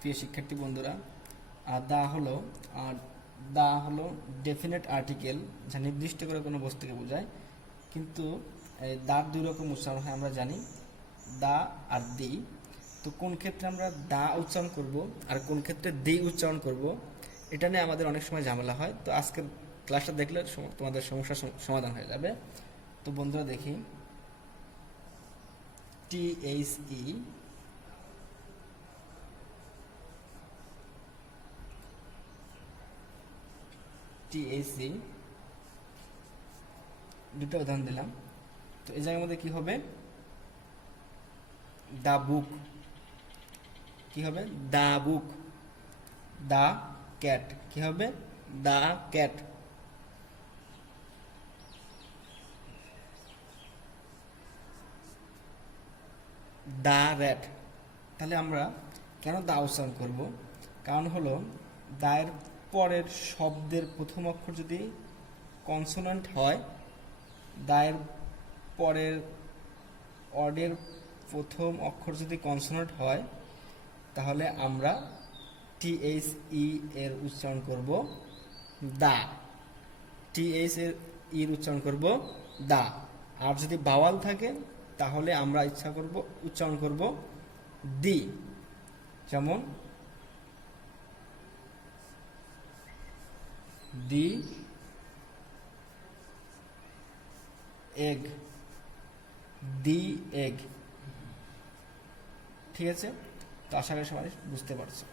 প্রিয় শিক্ষার্থী বন্ধুরা, দা হলো ডেফিনেট আর্টিকেল, যা নির্দিষ্ট করে কোনো বস্তুকে বোঝায়। কিন্তু দার দুই রকম উচ্চারণ হয় আমরা জানি, দা আর দি। তো কোন ক্ষেত্রে আমরা দা উচ্চারণ করব আর কোন ক্ষেত্রে দি উচ্চারণ করব, এটা নিয়ে আমাদের অনেক সময় ঝামেলা হয়। তো আজকের ক্লাসটা দেখলে তোমাদের সমস্যার সমাধান হয়ে যাবে। তো বন্ধুরা দেখি, THE দুটো উদাহরণ দিলাম। তো এই জায়গার মধ্যে কি হবে? দা বুক। কি হবে? দা বুক। দা ক্যাট। কি হবে? দা ক্যাট। দা র্যাট। তাহলে আমরা কেন দা উচ্চারণ করব? কারণ হলো দায়ের পরের শব্দের প্রথম অক্ষর যদি কনসোনেন্ট হয়, দায়ের পরের অর্ডের প্রথম অক্ষর যদি কনসোনেন্ট হয়, তাহলে আমরা THE এর উচ্চারণ করব দা। THE এর উচ্চারণ করব দা। আর যদি বাওয়াল থাকে তাহলে আমরা উচ্চারণ করব দি। যেমন দি এগ, দি এগ। ঠিক আছে? তো আশা করি সবাই বুঝতে পারছো।